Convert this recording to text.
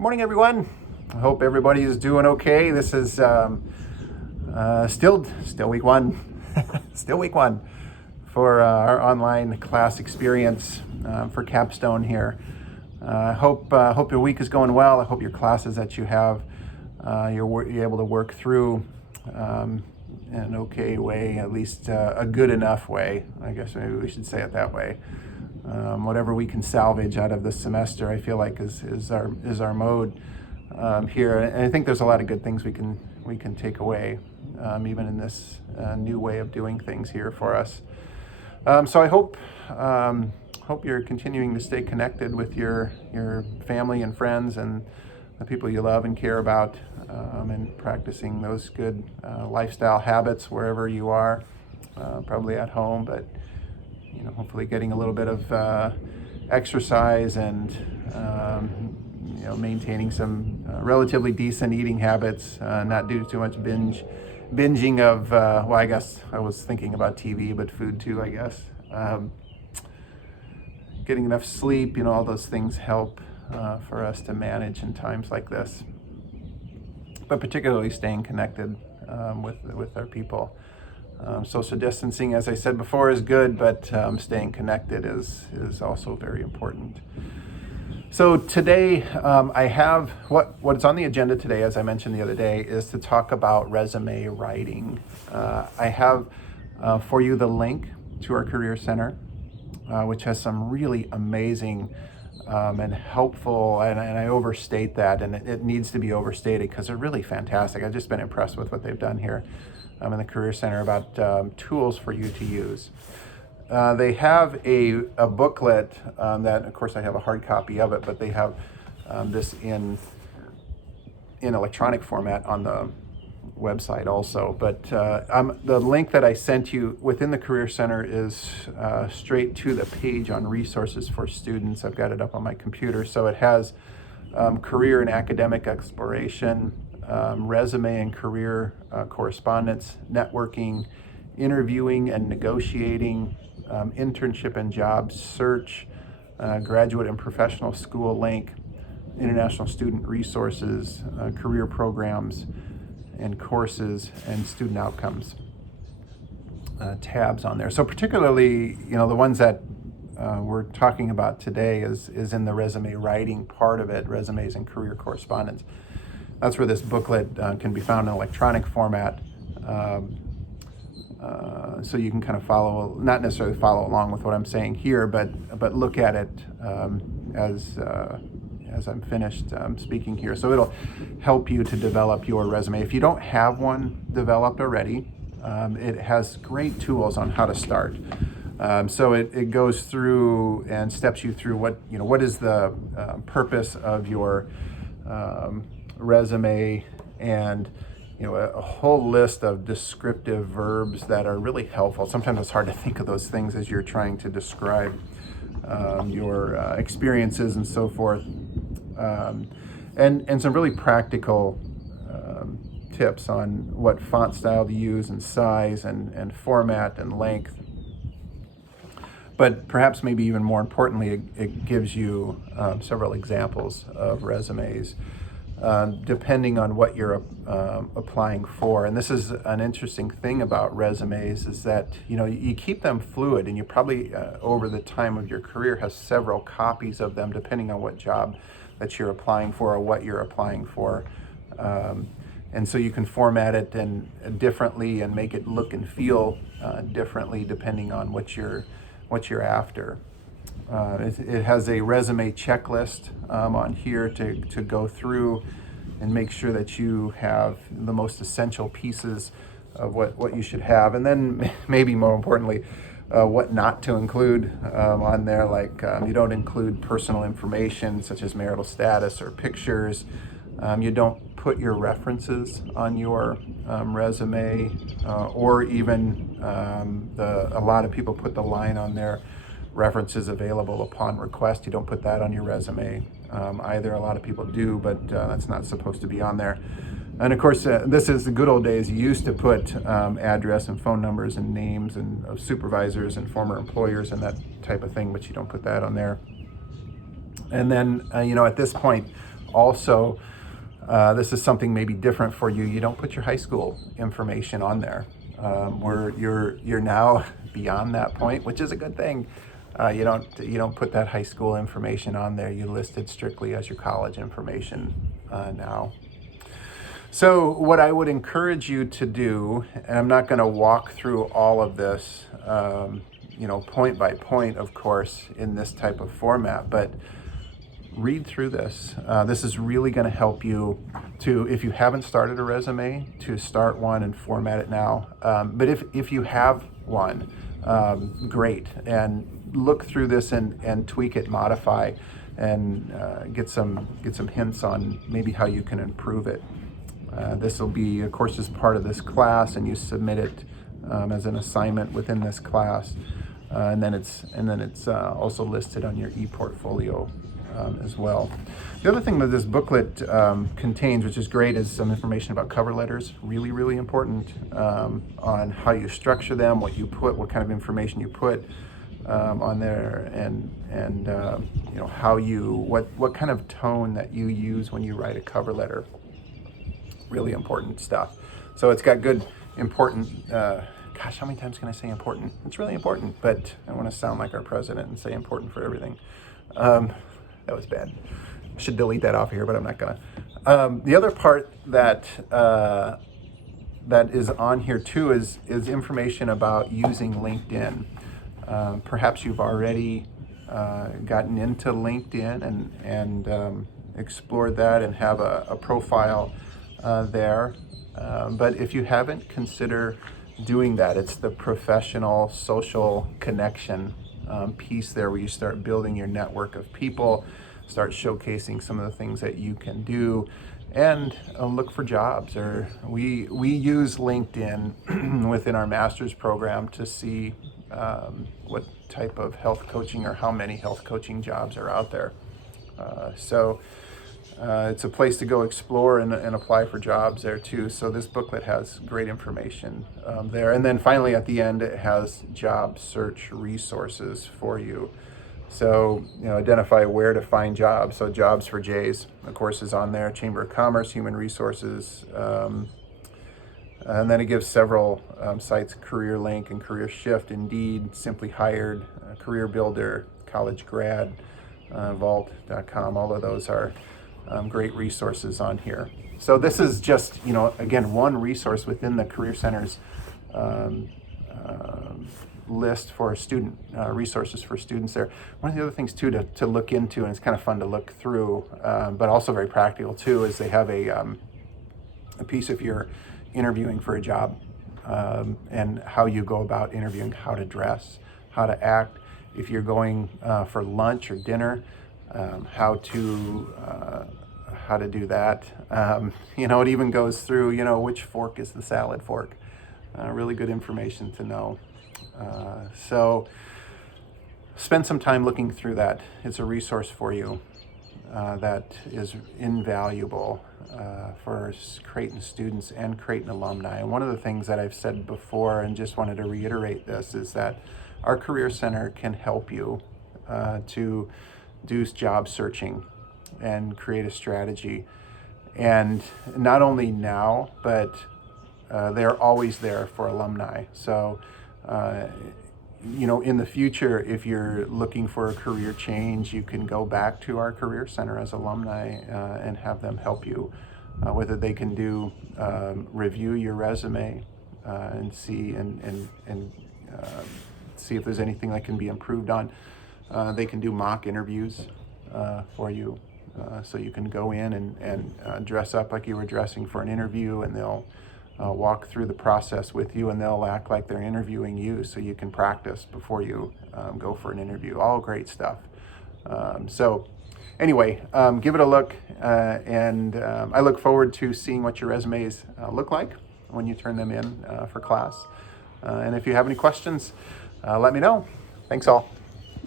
Good morning, everyone. I hope everybody is doing okay. This is still week one, still week one for our online class experience for Capstone here. I hope your week is going well. I hope your classes that you have you're able to work through in an okay way, at least a good enough way. I guess maybe we should say it that way. Whatever we can salvage out of this semester, I feel like is our mode here, and I think there's a lot of good things we can take away, even in this new way of doing things here for us. So I hope you're continuing to stay connected with your family and friends and the people you love and care about, and practicing those good lifestyle habits wherever you are, probably at home, but hopefully getting a little bit of exercise and maintaining some relatively decent eating habits, not do too much binging of well, I guess I was thinking about TV, but food too, I guess. Getting enough sleep, all those things help for us to manage in times like this, but particularly staying connected with our people. Social distancing, as I said before, is good, but staying connected is also very important. So today, I have what's on the agenda today, as I mentioned the other day, is to talk about resume writing. I have for you the link to our Career Center, which has some really amazing and helpful, and I overstate that, and it needs to be overstated because they're really fantastic. I've just been impressed with what they've done here in the Career Center about tools for you to use. They have a booklet that, of course, I have a hard copy of it, but they have this in electronic format on the website also. But the link that I sent you within the Career Center is straight to the page on resources for students. I've got it up on my computer. So it has career and academic exploration, resume and career correspondence, networking, interviewing and negotiating, internship and job search, graduate and professional school link, international student resources, career programs and courses, and student outcomes tabs on there. So particularly, the ones that we're talking about today is in the resume writing part of it, resumes and career correspondence. That's where this booklet can be found in electronic format. So you can kind of follow, not necessarily follow along with what I'm saying here, but look at it as I'm finished speaking here. So it'll help you to develop your resume. If you don't have one developed already, it has great tools on how to start. So it goes through and steps you through what is the purpose of your resume, and a whole list of descriptive verbs that are really helpful. Sometimes it's hard to think of those things as you're trying to describe your experiences and so forth, and some really practical tips on what font style to use and size and format and length. But perhaps maybe even more importantly, it gives you several examples of resumes depending on what you're applying for. And this is an interesting thing about resumes, is that you keep them fluid, and you probably over the time of your career have several copies of them depending on what job that you're applying for or what you're applying for. And so you can format it differently and make it look and feel differently depending on what you're after. It has a resume checklist on here to go through and make sure that you have the most essential pieces of what you should have, and then maybe more importantly, what not to include on there. Like you don't include personal information such as marital status or pictures. You don't put your references on your resume, or even a lot of people put the line on there, references available upon request. You don't put that on your resume either. A lot of people do, but that's not supposed to be on there. And of course, this is the good old days. You used to put address and phone numbers and names of supervisors and former employers and that type of thing, but you don't put that on there. And then, at this point, Also, this is something maybe different for you. You don't put your high school information on there. Where you're now beyond that point, which is a good thing. You don't put that high school information on there. You list it strictly as your college information now. So what I would encourage you to do, and I'm not going to walk through all of this, point by point, of course, in this type of format, but read through this. This is really going to help you to, if you haven't started a resume, to start one and format it now. But if you have one, great. And look through this and tweak it, modify, and get some hints on maybe how you can improve it. This will be, of course, as part of this class, and you submit it as an assignment within this class, and then it's also listed on your e-portfolio as well. The other thing that this booklet contains, which is great, is some information about cover letters. Really, really important on how you structure them, what you put, what kind of information you put on there, and how what kind of tone that you use when you write a cover letter. Really important stuff. So it's got good, important, gosh, how many times can I say important? It's really important, but I want to sound like our president and say important for everything. That was bad. I should delete that off here, but I'm not gonna. The other part that is on here too is information about using LinkedIn. Perhaps you've already gotten into LinkedIn and explored that and have a profile there. But if you haven't, consider doing that. It's the professional social connection piece there, where you start building your network of people, start showcasing some of the things that you can do, and look for jobs. Or we use LinkedIn within our master's program to see what type of health coaching or how many health coaching jobs are out there. So it's a place to go explore and apply for jobs there too. So this booklet has great information there. And then finally at the end, it has job search resources for you. So, identify where to find jobs. So Jobs for Jays, of course, is on there. Chamber of Commerce, Human Resources. And then it gives several sites: Career Link and Career Shift, Indeed, Simply Hired, Career Builder, College Grad, Vault.com. All of those are great resources on here. So this is just, again, one resource within the Career Center's list for student resources for students there. One of the other things too to look into, and it's kind of fun to look through, but also very practical too, is they have a piece if you're interviewing for a job, and how you go about interviewing, how to dress, how to act. If you're going for lunch or dinner, how to do that. It even goes through, which fork is the salad fork. Really good information to know. So spend some time looking through that. It's a resource for you that is invaluable for Creighton students and Creighton alumni. And one of the things that I've said before, and just wanted to reiterate this, is that our Career Center can help you to do job searching and create a strategy. And not only now, but they're always there for alumni. So, in the future, if you're looking for a career change, you can go back to our Career Center as alumni and have them help you. Whether they can do review your resume and see see if there's anything that can be improved on. They can do mock interviews for you. So you can go in and dress up like you were dressing for an interview, and they'll walk through the process with you, and they'll act like they're interviewing you, so you can practice before you go for an interview. All great stuff. So anyway, give it a look, and I look forward to seeing what your resumes look like when you turn them in for class. And if you have any questions, let me know. Thanks all.